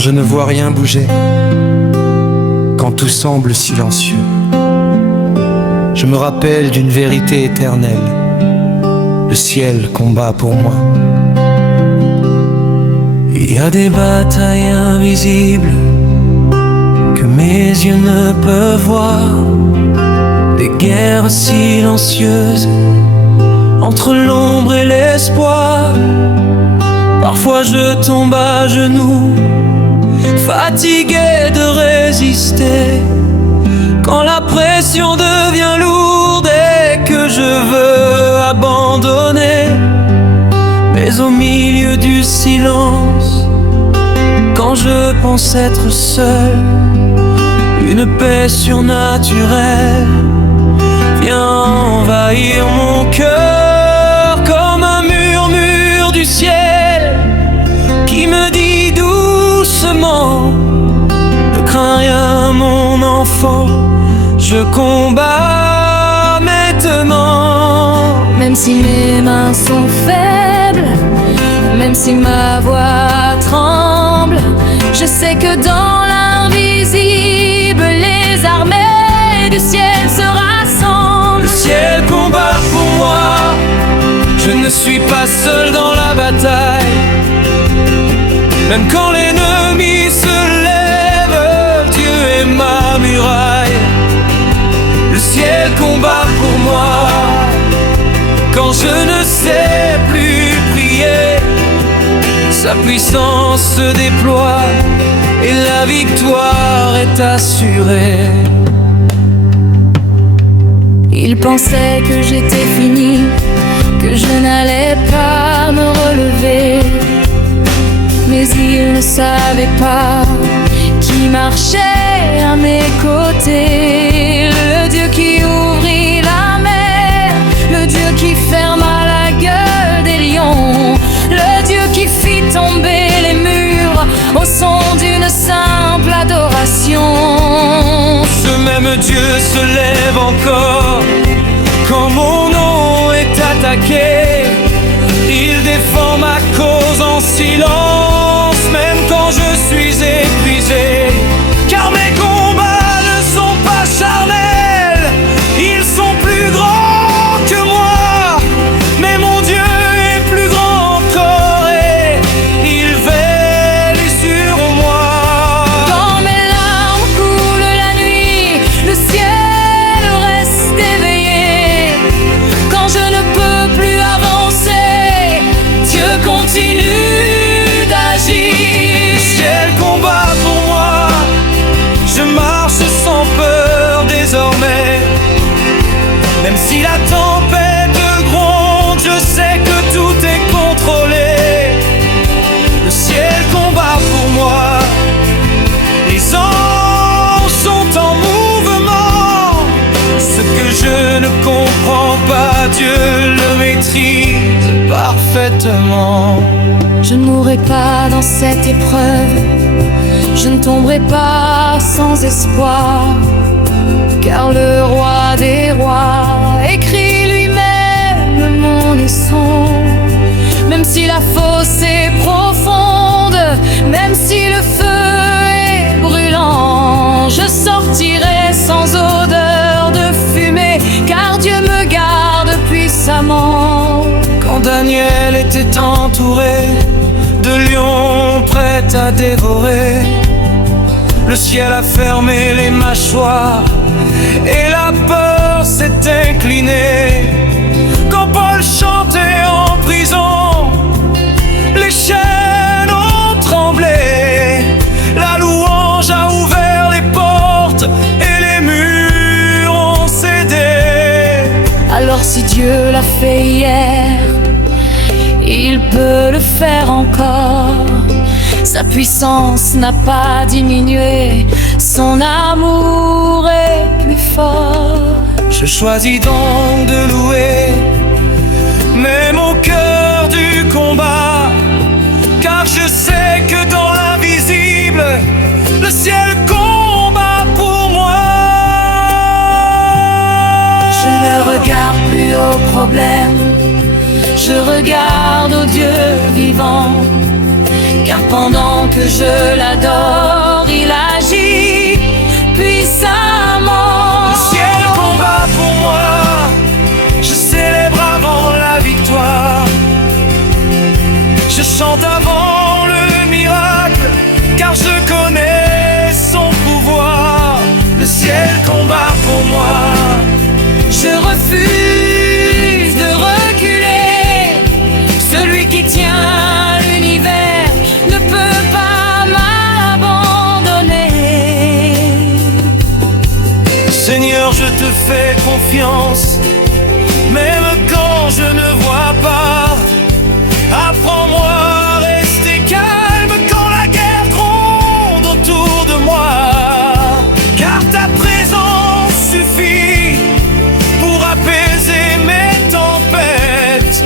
je ne vois rien bouger, quand tout semble silencieux. Je me rappelle d'une vérité éternelle, le ciel combat pour moi. Il y a des batailles invisibles que mes yeux ne peuvent voir, des guerres silencieuses entre l'ombre et l'espoir. Parfois je tombe à genoux, fatigué de résister, quand la pression devient lourde et que je veux abandonner. Mais au milieu du silence, quand je pense être seul, une paix surnaturelle vient envahir mon cœur, comme un murmure du ciel qui me dit doucement: ne crains rien mon enfant, je combats maintenant. Même si mes mains sont faibles, même si ma voix tremble, je sais que dans l'invisible, les armées du ciel se rassemblent. Le ciel combat pour moi, je ne suis pas seul dans la bataille. Même quand l'ennemi se lève, Dieu est ma muraille. Le ciel combat pour moi, quand je ne sais plus prier, sa puissance se déploie et la victoire est assurée. Il pensait que j'étais fini, que je n'allais pas me relever, mais il ne savait pas qui marchait à mes côtés. Le Dieu qui ouvrit la mer, le Dieu qui ferma la gueule des lions, le Dieu qui fit tomber les murs au son d'une simple adoration. Ce même Dieu se lève encore quand mon nom est attaqué. Il défend ma cause en silence, même quand je suis épuisé. Car mes combats ne sont pas charnels, ils sont plus grands que moi. Mais mon Dieu est plus grand encore et il veille sur moi. Quand mes larmes coulent la nuit, le ciel reste éveillé. Quand je ne peux plus avancer, Dieu continue d'agir. Le ciel combat pour moi, je marche sans peur désormais. Même si la tempête gronde, je sais que tout est contrôlé. Le ciel combat pour moi, les anges sont en mouvement. Ce que je ne comprends pas, Dieu le maîtrise parfaitement. Je ne mourrai pas dans cette épreuve, je ne tomberai pas sans espoir, car le roi des rois écrit lui-même mon leçon. Même si la fosse est profonde, même si le feu est brûlant, je sortirai sans odeur de fumée, car Dieu me garde puissamment. Quand Daniel était entouré de lions prêts à dévorer, le ciel a fermé les mâchoires et la peur s'est inclinée. Quand Paul chantait en prison, les chaînes ont tremblé. La louange a ouvert les portes et les murs ont cédé. Alors si Dieu l'a fait hier, il peut le faire encore. Sa puissance n'a pas diminué, son amour est plus fort. Je choisis donc de louer, même au cœur du combat, car je sais que dans l'invisible, le ciel combat pour moi. Je ne regarde plus aux problèmes, je regarde au Dieu vivant, car pendant que je l'adore, il agit puissamment. Le ciel combat pour moi, je célèbre avant la victoire. Je chante avant le miracle, car je connais son pouvoir. Le ciel combat pour moi. Je refuse de reculer. Celui qui tient l'univers ne peut pas m'abandonner. Seigneur, je te fais confiance, même quand je ne vois pas. Apprends-moi à rester calme quand la guerre gronde autour de moi. Car ta présence suffit pour apaiser mes tempêtes.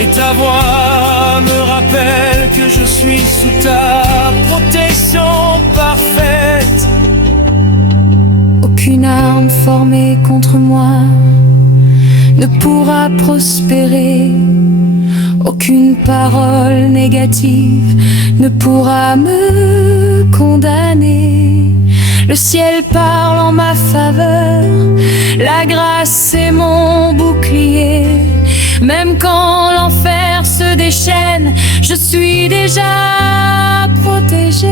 Et ta voix me rappelle que je suis sous ta protection parfaite. Aucune arme formée contre moi ne pourra prospérer. Aucune parole négative ne pourra me condamner. Le ciel parle en ma faveur, la grâce est mon bouclier. Même quand l'enfer se déchaîne, je suis déjà protégée.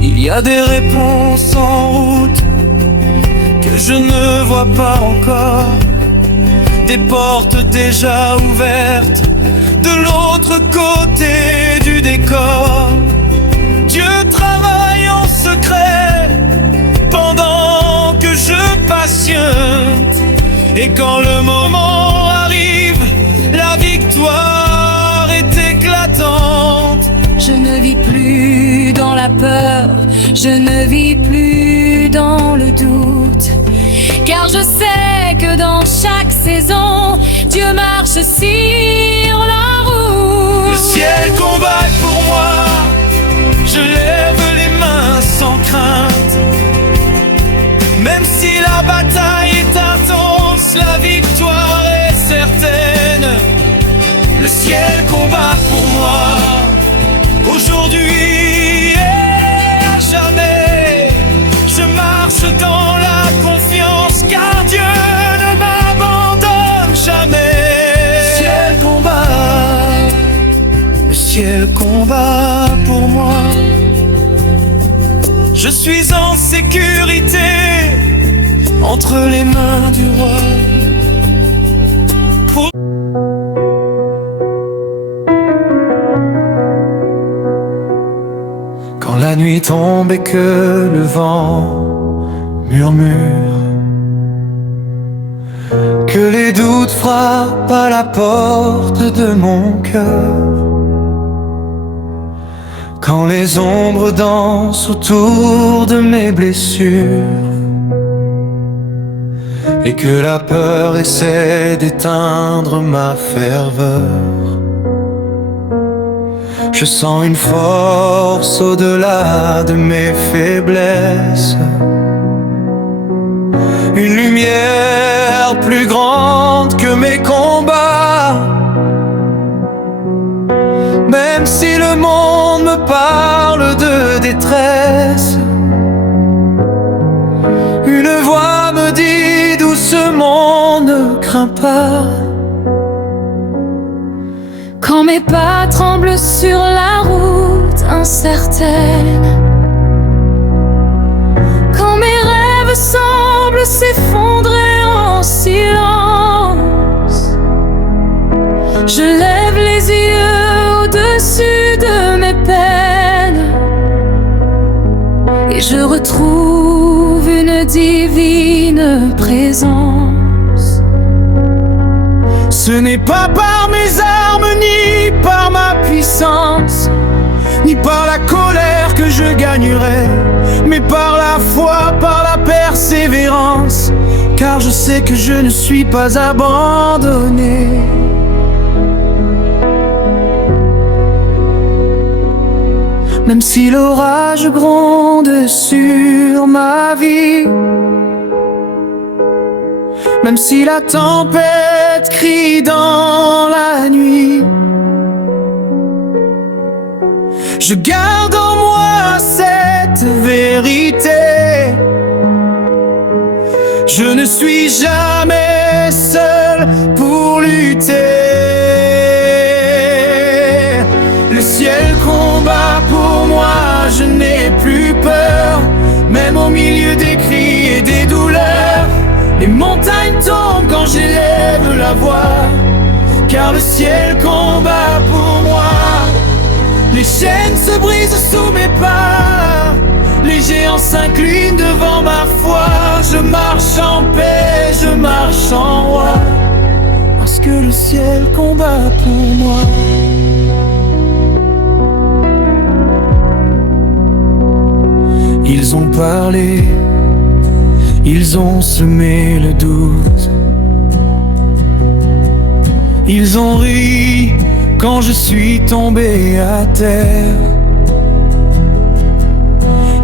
Il y a des réponses en route que je ne vois pas encore, des portes déjà ouvertes de l'autre côté du décor. Dieu travaille en secret pendant que je patiente. Et quand le moment arrive, la victoire est éclatante. Je ne vis plus dans la peur, je ne vis plus dans le doute. Car je sais que dans chaque saison, Dieu marche sur la route. Le ciel combat pour moi, je lève les mains sans crainte. Même si la bataille est intense, la victoire est certaine. Le ciel combat pour moi, aujourd'hui et à jamais. Je marche dans la confiance, car Dieu ne m'abandonne jamais. Le ciel combat, le ciel combat pour moi. Je suis en sécurité entre les mains du roi. Quand la nuit tombe et que le vent murmure, que les doutes frappent à la porte de mon cœur, quand les ombres dansent autour de mes blessures, et que la peur essaie d'éteindre ma ferveur, je sens une force au-delà de mes faiblesses, une lumière plus grande que mes combats. Même si le monde me parle de détresse, une voix me dit doucement ne crains pas. Quand mes pas tremblent sur la route incertaine, quand mes rêves semblent s'effondrer en silence, je lève les yeux au-dessus de mes peines et je retrouve une divine présence. Ce n'est pas par mes armes, ni par ma puissance, ni par la colère que je gagnerai, mais par la foi, par la persévérance, car je sais que je ne suis pas abandonné. Même si l'orage gronde sur ma vie, même si la tempête crie dans la nuit, Je garde en moi cette vérité. Je ne suis jamais seul pour lutter. Le ciel combat pour moi, je n'ai plus peur. Même au milieu des cris et des douleurs, les montagnes tombent quand j'élève la voix. Car le ciel combat pour moi. Les chaînes se brisent sous mes pas. Les géants s'inclinent devant ma foi. Je marche en paix, je marche en roi. Parce que le ciel combat pour moi. Ils ont parlé, ils ont semé le doute. Ils ont ri quand je suis tombé à terre.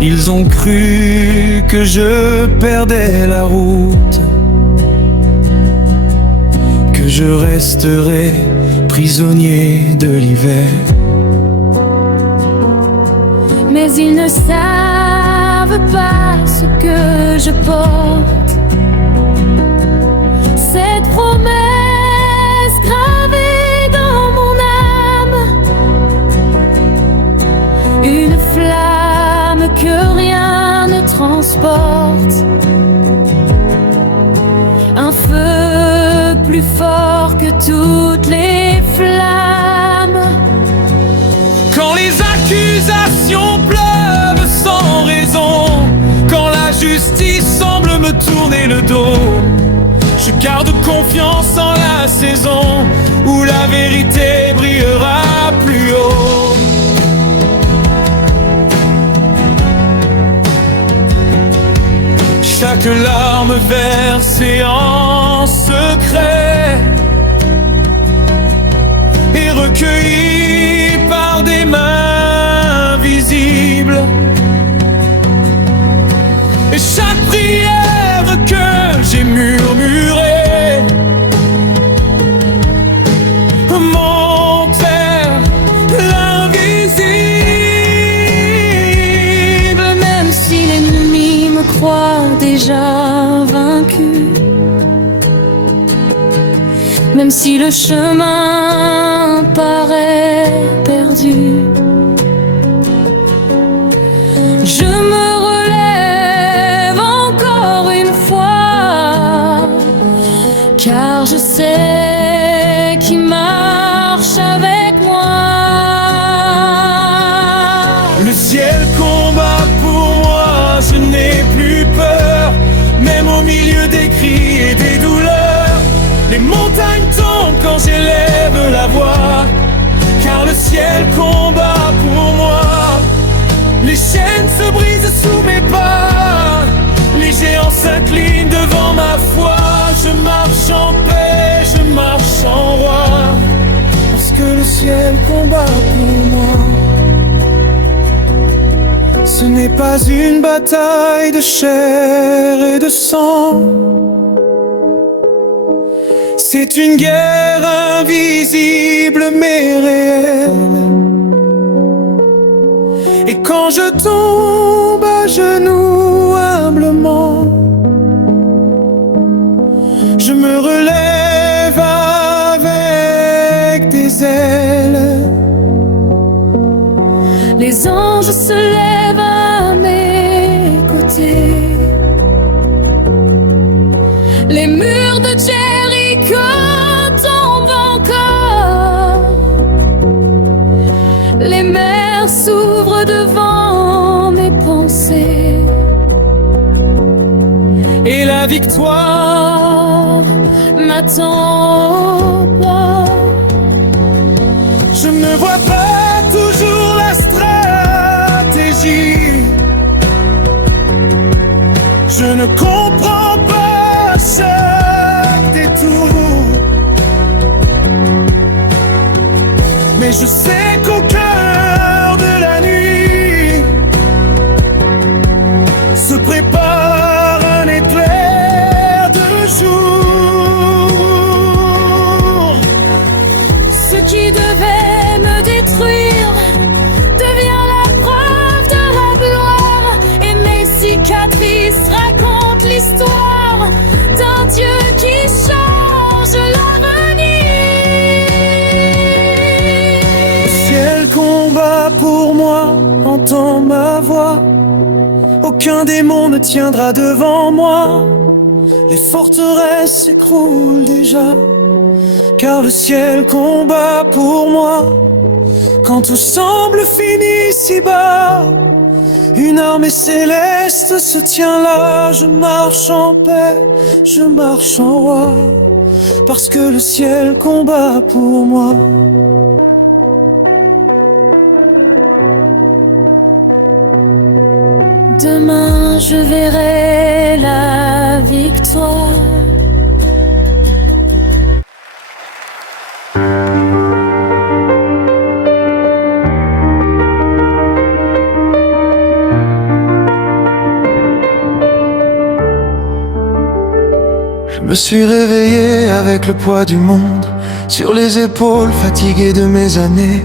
Ils ont cru que je perdais la route, que je resterais prisonnier de l'hiver. Mais ils ne savent pas ce que je porte. Cette promesse gravée dans mon âme, une flamme que rien ne transporte, un feu plus fort que toutes les flammes. Quand les accusations pleuvent sans raison, quand la justice semble me tourner le dos, je garde confiance en la saison où la vérité brillera plus haut. Chaque larme versée en secret est recueillie par des mains visibles. Et chaque prière que j'ai murmurée monte vers l'invisible. Même si l'ennemi me croit déjà vaincu, même si le chemin paraît perdu, je me relève encore une fois, car je sais qui marche avec moi. Le ciel combat pour moi, je n'ai plus peur. Même au milieu des cris et des douleurs, les montagnes tombent quand j'élève la voix. Car le ciel combat pour moi. Les chaînes se brisent sous mes pas. Les géants s'inclinent devant ma foi. Je marche en paix, je marche en roi. Parce que le ciel combat pour moi. Ce n'est pas une bataille de chair et de sang. C'est une guerre invisible mais réelle. Et quand je tombe à genoux humblement, je me relève avec des ailes. Les anges se lèvent à mes côtés. Les murs de Jéricho tombent encore. Les mers s'ouvrent devant mes pensées. Et la victoire m'attend au pas. Je ne vois pas toujours la stratégie. Je ne comprends pas chaque détour. Mais je sais qu'au cœur de la nuit se prépare un éclair de jour. Ce qui devait me détruire devient combat pour moi, entends ma voix. Aucun démon ne tiendra devant moi. Les forteresses s'écroulent déjà, car le ciel combat pour moi. Quand tout semble fini ici-bas, une armée céleste se tient là. Je marche en paix, je marche en roi, parce que le ciel combat pour moi. Demain je verrai la victoire. Je me suis réveillé avec le poids du monde sur les épaules, fatigué de mes années.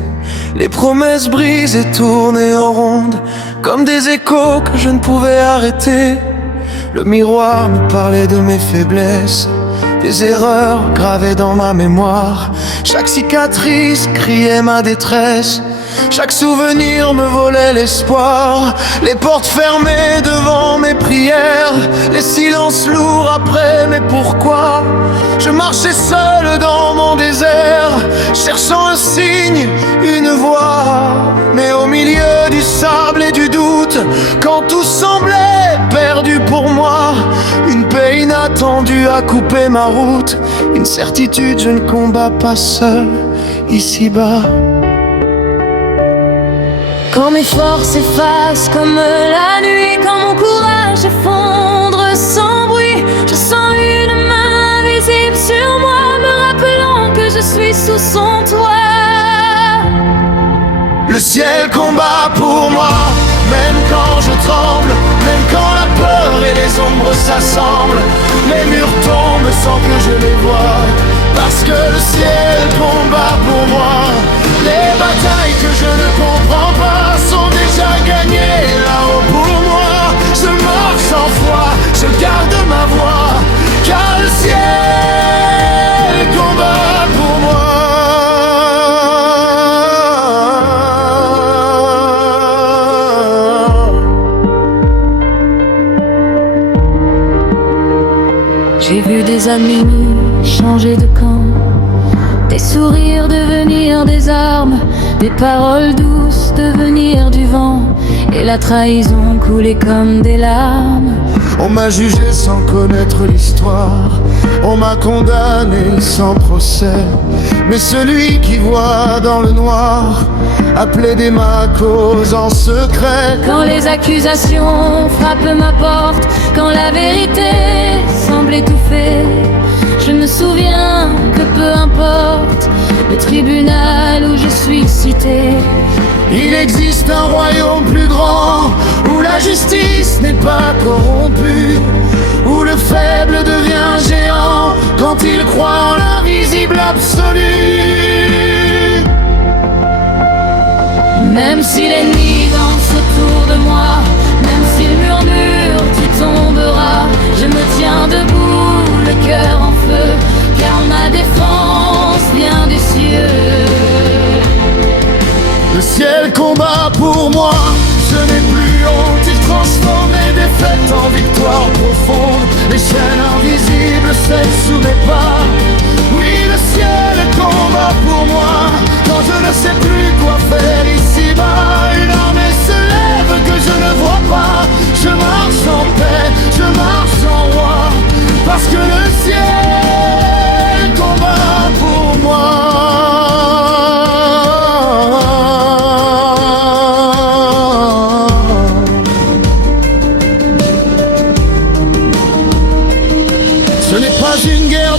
Les promesses brisées tournées en ronde, comme des échos que je ne pouvais arrêter. Le miroir me parlait de mes faiblesses, des erreurs gravées dans ma mémoire. Chaque cicatrice criait ma détresse, chaque souvenir me volait l'espoir. Les portes fermées devant mes prières, les silences lourds après mes pourquoi. Je marchais seul dans mon désert, cherchant un signe, une voix. Mais au milieu du sable et du doute, quand tout semblait perdu pour moi, une paix inattendue a coupé ma route. Une certitude, je ne combats pas seul ici-bas. Quand mes forces s'effacent comme la nuit, quand mon courage effondre sans bruit, je sens une main invisible sur moi, me rappelant que je suis sous son toit. Le ciel combat pour moi, même quand je tremble, même quand la peur et les ombres s'assemblent. Les murs tombent sans que je les voie, parce que le ciel combat pour moi. Les batailles que je ne comprends pas sont déjà gagnées là-haut pour moi. Je marche sans foi, je garde ma voix, car le ciel combat pour moi. J'ai vu des amis changer de camp, des sourires devenir des armes, des paroles douces devenir du vent, et la trahison couler comme des larmes. On m'a jugé sans connaître l'histoire, on m'a condamné sans procès. Mais celui qui voit dans le noir a plaidé ma cause en secret. Quand les accusations frappent ma porte, quand la vérité semble étouffée, je me souviens que peu importe le tribunal où je suis cité. Il existe un royaume plus grand, où la justice n'est pas corrompue, où le faible devient géant quand il croit en l'invisible absolu. Même si l'ennemi danse autour de moi, même s'il murmure tu tomberas, je me tiens debout, le cœur en feu, car ma défense vient des cieux. Le ciel combat pour moi, je n'ai plus honte, il transforme mes défaites en victoire profonde. Les chaînes invisibles cèdent sous mes pas. Oui, le ciel combat pour moi, quand je ne sais plus quoi faire ici-bas. Une armée se lève que je ne vois pas. Je marche en paix, je marche en roi, parce que le ciel combat pour moi.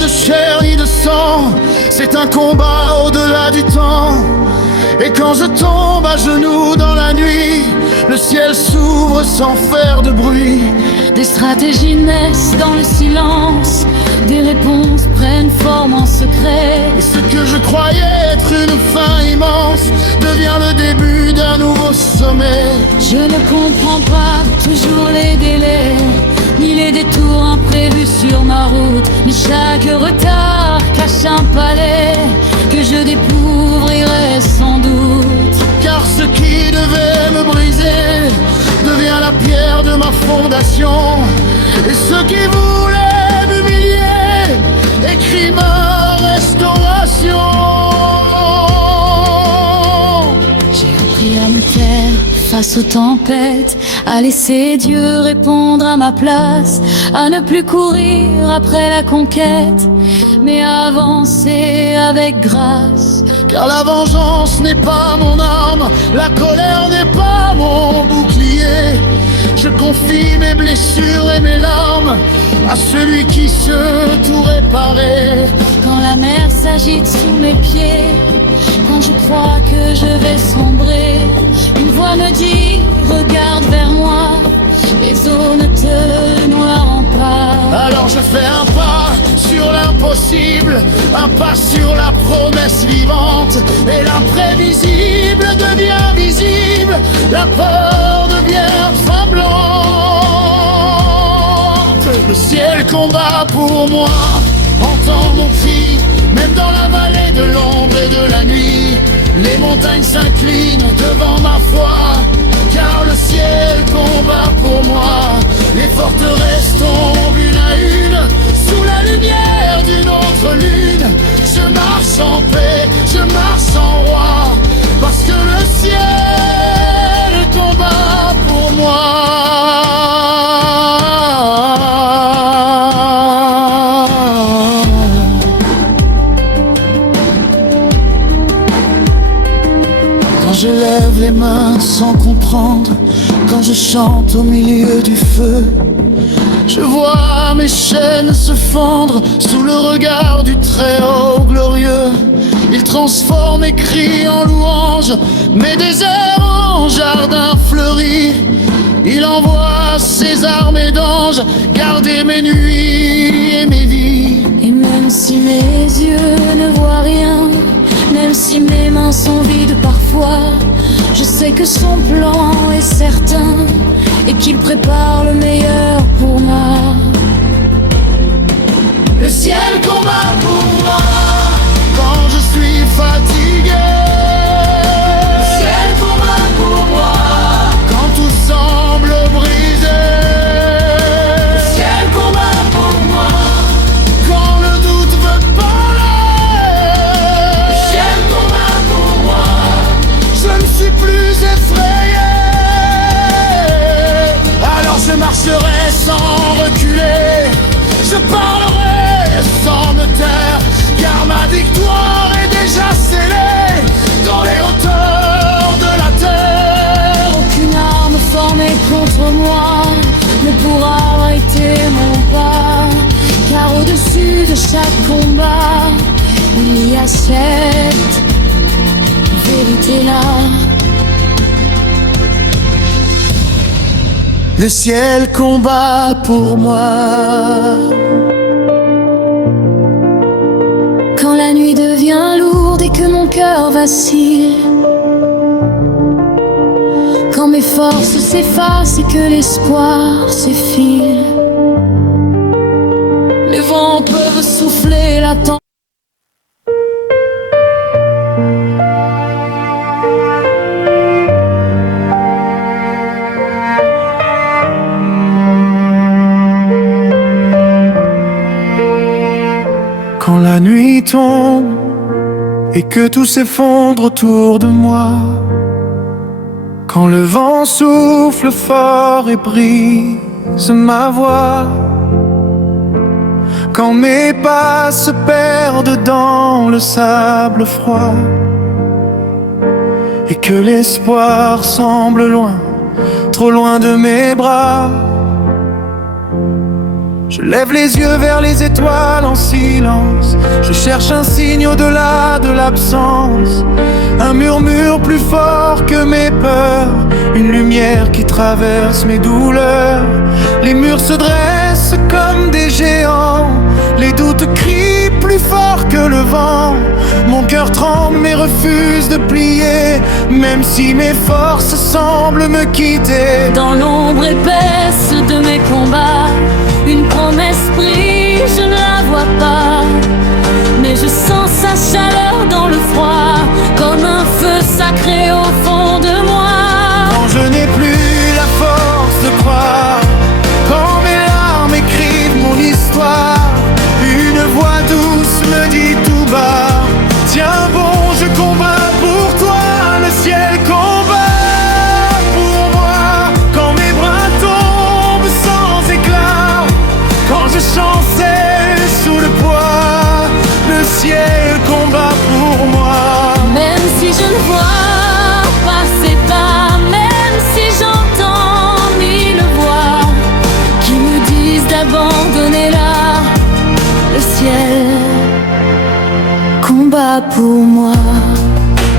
Chair ni de sang, c'est un combat au-delà du temps. Et quand je tombe à genoux dans la nuit, le ciel s'ouvre sans faire de bruit. Des stratégies naissent dans le silence, des réponses prennent forme en secret. Et ce que je croyais être une fin immense devient le début d'un nouveau sommet. Je ne comprends pas toujours les délais, ni les détours imprévus sur ma route, mais chaque retard cache un palais que je découvrirai sans doute. Car ce qui devait me briser devient la pierre de ma fondation. Et ceux qui voulaient m'humilier écrit ma restauration. J'ai appris à me taire face aux tempêtes, à laisser Dieu répondre à ma place, à ne plus courir après la conquête, mais à avancer avec grâce. Car la vengeance n'est pas mon arme, la colère n'est pas mon bouclier. Je confie mes blessures et mes larmes à celui qui sait tout réparer. Quand la mer s'agite sous mes pieds, quand je crois que je vais sombrer, une voix me dit, regarde vers moi, les eaux ne te noieront pas. Alors je fais un pas sur l'impossible, un pas sur la promesse vivante. Et l'imprévisible devient visible, la peur devient tremblante. Le ciel combat pour moi, entend mon cri, même dans la vallée de l'ombre et de la nuit. Les montagnes s'inclinent devant ma foi, car le ciel combat pour moi. Les forteresses tombent une à une, sous la lumière d'une autre lune. Je marche en paix, je marche en roi, parce que le ciel combat pour moi. Quand je lève les mains sans comprendre, quand je chante au milieu du feu, je vois mes chaînes se fendre sous le regard du Très-Haut glorieux. Il transforme mes cris en louanges, mes déserts en jardins fleuris. Il envoie ses armées d'anges garder mes nuits et mes vies. Et même si mes yeux ne voient rien, même si mes mains sont vides parfois, je sais que son plan est certain et qu'il prépare le meilleur pour moi. Le ciel combat pour moi quand je suis fatigué. Le ciel combat pour moi quand tout semble brisé. Le ciel combat pour moi quand le doute veut parler. Le ciel combat pour moi, je ne suis plus effrayé. Alors je marcherai sans reculer, je parlerai sans me taire, car ma victoire est déjà scellée dans les hauteurs de la terre. Aucune arme formée contre moi ne pourra arrêter mon pas, car au-dessus de chaque combat, il y a cette vérité-là. Le ciel combat pour moi. Quand la nuit devient lourde et que mon cœur vacille, quand mes forces s'effacent et que l'espoir s'effile, les vents peuvent souffler la tempête. Quand la nuit tombe et que tout s'effondre autour de moi, quand le vent souffle fort et brise ma voix, quand mes pas se perdent dans le sable froid et que l'espoir semble loin, trop loin de mes bras, je lève les yeux vers les étoiles en silence. Je cherche un signe au-delà de l'absence, un murmure plus fort que mes peurs, une lumière qui traverse mes douleurs. Les murs se dressent comme des géants, les doutes crient plus fort que le vent. Mon cœur tremble mais refuse de plier, même si mes forces semblent me quitter. Dans l'ombre épaisse de mes combats, une promesse brille, je ne la vois pas, mais je sens sa chaleur dans le froid, comme un feu sacré au fond de moi. pour moi.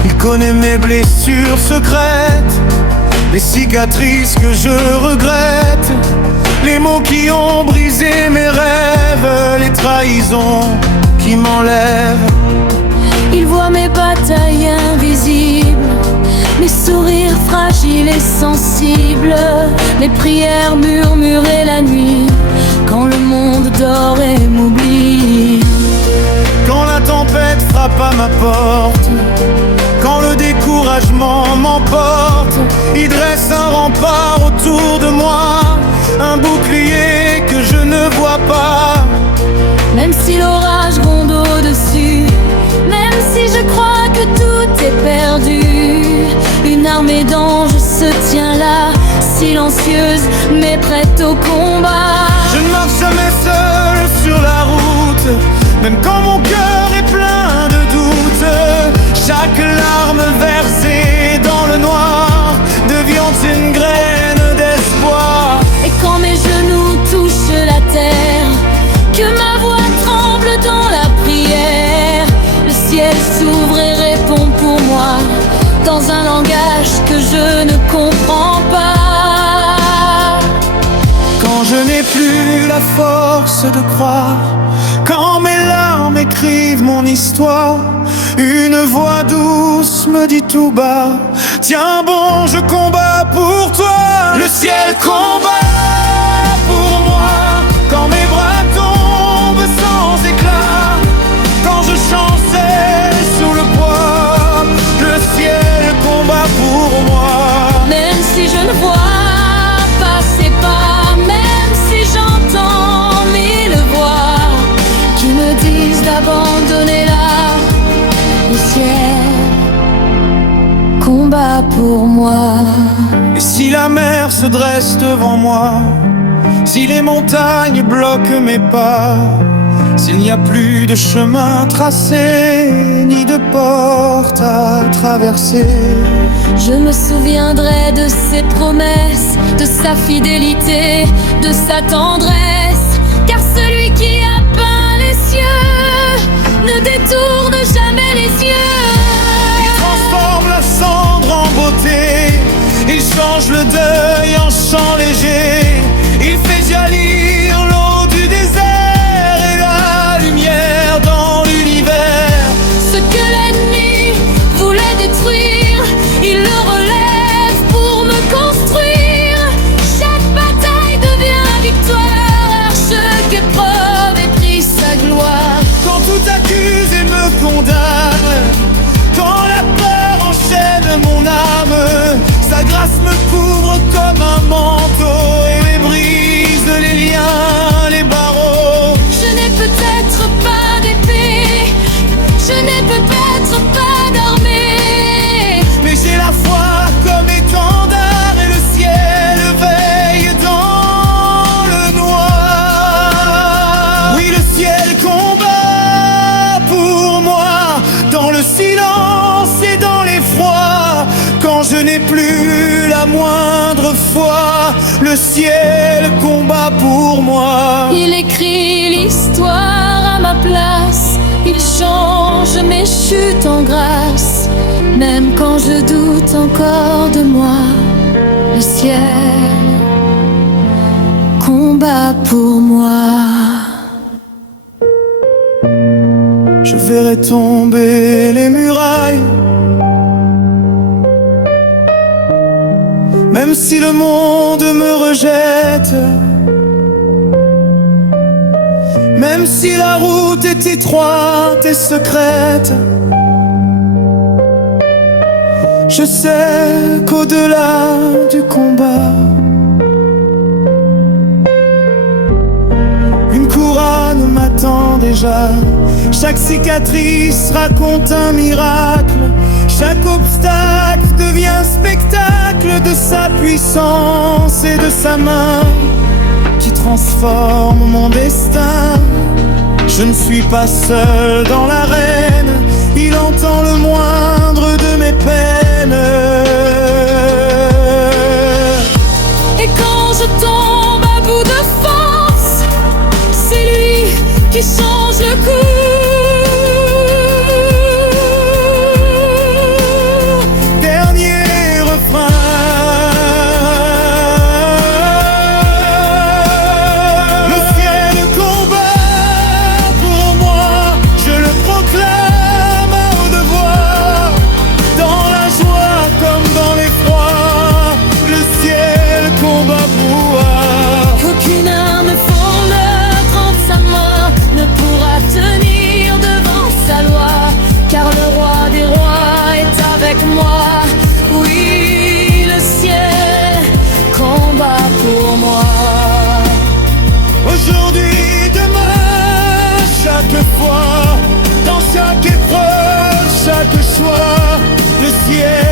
Il connaît mes blessures secrètes, les cicatrices que je regrette, les mots qui ont brisé mes rêves, les trahisons qui m'enlèvent. Il voit mes batailles invisibles, mes sourires fragiles et sensibles, mes prières murmurées la nuit, quand le monde dort et m'oublie. Quand la tempête frappe à ma porte, quand le découragement m'emporte, il dresse un rempart autour de moi, un bouclier que je ne vois pas. Même si l'orage gronde au-dessus, même si je crois que tout est perdu, une armée d'anges se tient là, silencieuse mais prête au combat. Je ne marche jamais seul sur la route, même quand mon cœur est plein de doutes. Chaque larme versée dans le noir devient une graine d'espoir. Et quand mes genoux touchent la terre, que ma voix tremble dans la prière, le ciel s'ouvre et répond pour moi, dans un langage que je ne comprends pas. Quand je n'ai plus la force de croire, quand mes larmes écrivent mon histoire, une voix douce me dit tout bas: tiens bon, je combats pour toi. Le ciel combat pour moi, quand mes bras tombent sans éclat, quand je chancelle sous le poids, le ciel combat pour moi. Même si je ne vois pas ses pas, même si j'entends mille voix qui me disent d'abandonner là, le ciel combat pour moi. Et si la mer se dresse devant moi, si les montagnes bloquent mes pas, s'il n'y a plus de chemin tracé, ni de porte à traverser, je me souviendrai de ses promesses, de sa fidélité, de sa tendresse, car celui qui a peint les cieux ne détourne jamais les yeux. il transforme la cendre en beauté, il change le deuil en chant léger, il fait jaillir l'eau du désert et la lumière dans l'univers. Ce que l'ennemi voulait détruire, il le relève pour me construire. Chaque bataille devient victoire, chaque épreuve écrit sa gloire. Quand tout accuse et me condamne, quand la peur enchaîne mon âme, sa grâce me couvre comme un manteau et brise les liens, les barreaux. Je n'ai peut-être pas d'épée, je n'ai peut-être pas d'armée, Mais j'ai la foi comme étendard et le ciel veille dans le noir. Oui, le ciel combat pour moi, dans le silence et dans l'effroi. Quand je n'ai plus la moindre foi, le ciel combat pour moi. il écrit l'histoire à ma place, il change mes chutes en grâce. Même quand je doute encore de moi, le ciel combat pour moi. Je verrai tomber les murailles, même si le monde me rejette, même si la route est étroite et secrète. Je sais qu'au-delà du combat, une couronne m'attend déjà. Chaque cicatrice raconte un miracle, chaque obstacle devient spectacle de sa puissance et de sa main qui transforme mon destin. Je ne suis pas seul dans l'arène, il entend le moindre de mes peines. Et quand je tombe à bout de force, c'est lui qui change le cours. que soit le ciel.